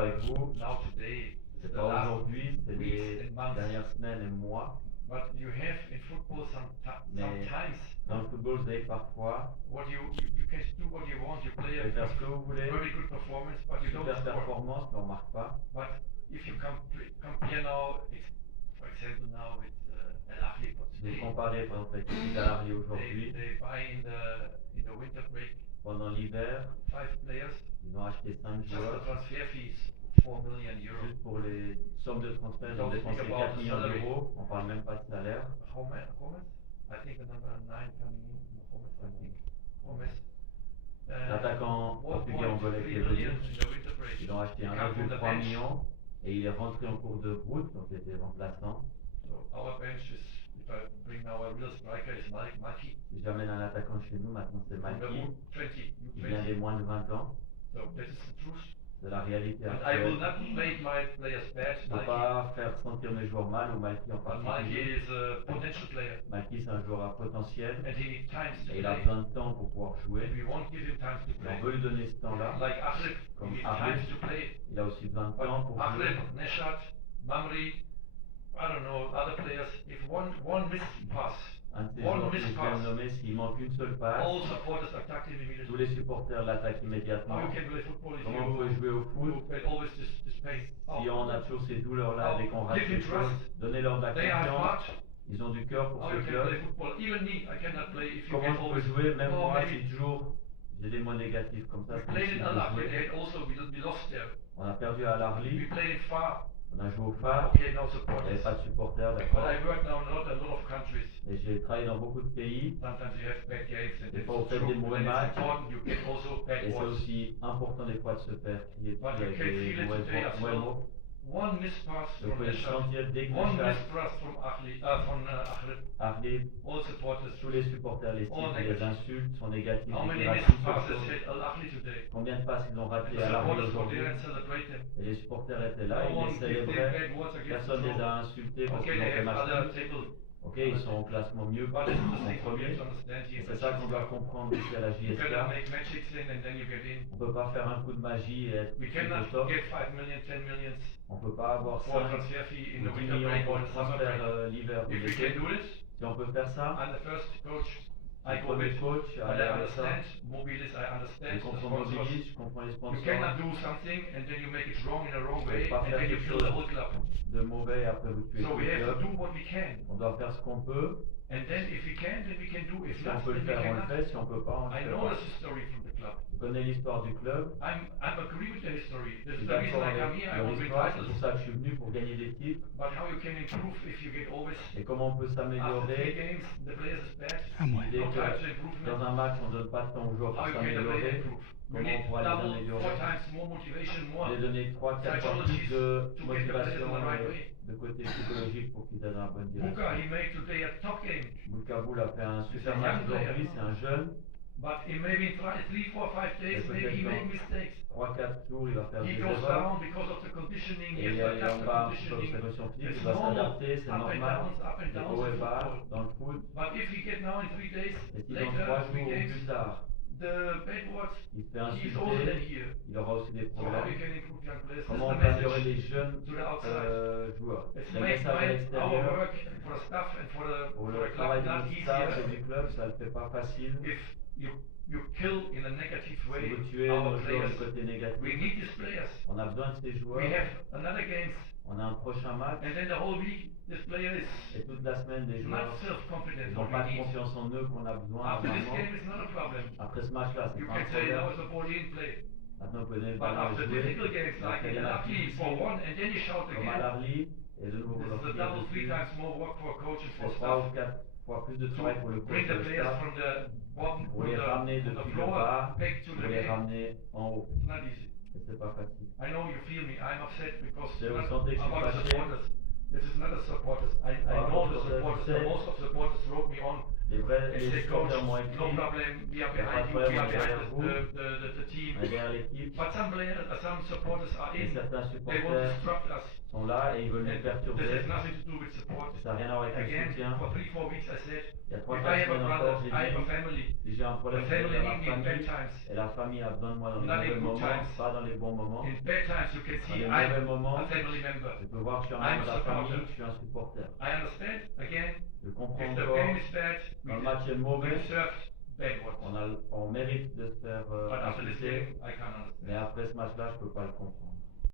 avec vous. now today, C'est the pas last aujourd'hui, c'est weeks les and months. dernières semaines et mois. But you have in football Mais sometimes dans le football, vous avez parfois, what you can do what you want. You vous play pouvez a faire ce que vous voulez, very good performance, but you don't super score. performance, mais on marque pas. But if you compare now, for example, now it's Al Ahly for Si vous today. comparez par exemple avec l'équipe d'Al-Ahly aujourd'hui, They buy in the winter break pendant l'hiver, 5 players. ils ont acheté 5 Just the joueurs. transfer fees 4 million euros. Juste pour les sommes de transfert, ils Don't ont dépensé speak about 4 the millions salary. d'euros. On parle même pas de salaire. Gomez, I think the number 9 coming in. Gomez, I think. Gomez. L'attaquant portugais 1.3 angolais qui est million venu, in the winter break. ils ont acheté He come from the 1,3 bench. millions et il est rentré en cours de route, donc il était remplaçant. So our bench is, if I bring now a real striker, is Malki. Si j'amène un attaquant chez nous, maintenant c'est From the Malki, U20, qui vient des U20. moins de 20 ans. So that is the truth. C'est la réalité And I will actuelle. not make my players bad. Je ne peux pas faire sentir mes joueurs mal ou Malki en But Malki particulier. is a potential player. Malki c'est un joueur à potentiel And he needs times to et il a play. besoin de temps pour pouvoir And jouer. we won't give him time to Et play. on veut lui donner ce temps-là. Like Akhleb, Comme he needs Akhleb. times to play. Il a aussi besoin de But temps pour jouer. Akhleb, Neshat, Mamri, I don't know, other players, if one missed pass, Un de ces one joueurs que je missed viens de pass, nommer, s'il manque une seule passe, all supporters attack him tous immediately. les supporters l'attaquent immédiatement. How you can play football if Comment vous pouvez jouer au foot you get always this pain? si on a toujours ces douleurs-là dès qu'on rate Give les him choses? trust. Donnez-leur de la They have confiance. heart. Ils ont du cœur pour How ce you can club. play football? Even me, I cannot play if you Comment get je peux always. jouer? Même Oh, moi, maybe. si toujours j'ai des mots négatifs comme ça, We c'est played difficile in Al de Ahly, jouer. and also we lost there. On a perdu à We l'Arly, played far. on a joué au phare, Okay, no il n'y avait supporters. pas de supporters, But d'accord. I work now in a lot of countries. Et j'ai travaillé dans beaucoup de pays. Sometimes you have bad games and Des it's fois, vous faites true. des mauvais And it's matchs. important, you get also bad Et c'est words. aussi important des fois de se faire crier dessus But you avec can des feel it today as mauvais well. mots. One missed pass Vous from pouvez le Neshat, sentir dès que one Neshat missed pass from Akhleb, arrive. all supporters. Tous les supporters, les All sifflent, les negative. insultes sont négatifs, How many les missed racistes passes surtout. had Al Ahly today? Combien de passes ils ont And raté the à l'arrivée supporters were aujourd'hui? there and celebrate them. Et les supporters étaient là, No ils one les gave them célébraient. bad words against Personne the les a goal. insultés parce Okay, qu'ils ont they fait have match other nul. table. Ok, ils sont au classement mieux que But nous, it's the ils thing sont for you premiers. to understand here. C'est ça qu'on doit comprendre ici à la You cannot JSK. make magic thing and then you get in. On peut pas faire un coup de magie et être We tout au cannot top. get 5 million, 10 millions On peut pas avoir for 5 transfer fee in ou the 10 winter millions break pour or le the summer transfert break. l'hiver ou If we l'été. can do this, Si on peut faire ça, I'm the first coach. I le go premier with. coach, But aller I avec ça. understand. Mobilis, I Je understand. The comprends sponsors. Mobilis, je comprends les You sponsors. cannot do something and then you make it wrong in a wrong Vous way pouvez pas and faire then you quelque kill the chose whole club. de mauvais et après vous tuez So tout we le have to club. do what we can. On doit faire ce qu'on peut. And then if we can, then we can do. If Si on not, peut le then we faire, on le cannot. fait. Si on peut pas, on le I fait know pas. this history from the club. Je connais l'histoire du club. I'm agree with the history. Je This suis is the reason d'accord I come avec here. I leur want to win histoire. C'est pour titles. ça que je suis venu pour gagner des titres. But how you can improve if you get always Et comment on peut after 3 s'améliorer games the players is bad. dès No time to que improvement. dans un match on donne pas de temps aux joueurs pour How you can the player s'améliorer. improve? You Comment need on pourra les double, 4 améliorer? times more motivation, more. Les donner 3-4 fois plus de motivation et de côté psychologique pour qu'ils aient dans la bonne Buka, direction. he made today a top game. Bukaboul a fait un super C'est un match young player. aujourd'hui, c'est un jeune. But in maybe 3, 4, 5 days, Et maybe he peut-être make mistakes. 3-4 jours il va faire He des goes erreurs. down because of the conditioning. Et He il has to est adjust en the bas sur conditioning. sa condition physique, It's il va normal. s'adapter, c'est Up and normal. downs, up and C'est downs haut et in bas football. dans le foot. But if we get now in 3 days, Et si dans 3 later, 3 jours games, plus tard, the bad words, il se fait he's older than insulter, here. il aura aussi des So how we problèmes. can improve young players? That's Comment the on peut améliorer message les jeunes to the outside. joueurs? It's Le make message à our l'extérieur work for the staff and for pour the le travail club de not notre staff et easier. du club, ça ne le fait pas facile. If you kill in a negative Si way vous tuez our nos joueurs players, du côté we négatif, need these players. on a besoin de ces joueurs. We have another games, On a un prochain match and then the whole week this player is et toute la semaine des not joueurs self-confident. ils n'ont What pas we de need. confiance en eux qu'on a besoin After this normalement. game, it's not a problem. Après ce match-là, c'est You pas un can say now problème. it's a ball in play. Maintenant, vous pouvez donner le But ballon à after jouer. difficult games Et like après in les the matchs Lucky for difficiles, one, and then you shout comme à again. l'Arly, et de nouveau vous This leur is a criez double, 3 dessus. times more work for a coach and for C'est 3 ou staff. 4 fois plus de To travail pour le coach bring et the le players staff from the bottom pour to les ramener the depuis le floor bas, back to pour the les game. ramener en haut. It's not easy. Et c'est pas facile. I know you feel me. I'm upset because Je vous not sentez que je suis about the fâché. supporters. This is not the supporters. I Ah, know the supporters, supporters. you say. Most of the supporters wrote me on Les vrais and les said, Coach, supporters m'ont no écrit, problem. We are Y a pas behind de you. We problème, are on est derrière behind vous. the team. on est derrière l'équipe. But some players, some supporters are Et in. certains They want to supporters disrupt us. sont là et ils veulent nous And this perturber. has nothing to do with support. Ça n'a rien à voir avec le Again, soutien. for 3-4 weeks I said, Il y a if 3-4 I have a semaines brother, encore, j'ai I have a dit, family, si j'ai un the problème family avec la need me in bad famille, times. et la famille a besoin de moi dans les Not in mauvais good moments, times. pas dans les bons moments. In bad times you can Dans see les I'm mauvais moments, a family member. je peux voir que je suis un I'm membre de a la famille, supporter. que je suis un supporter. I understand, again, Je if comprends the encore, game is bad, quand le match est mauvais, we deserve bad ones. on mérite de se faire But after this insulter, game, I can't understand. mais après ce match-là, je peux pas le comprendre.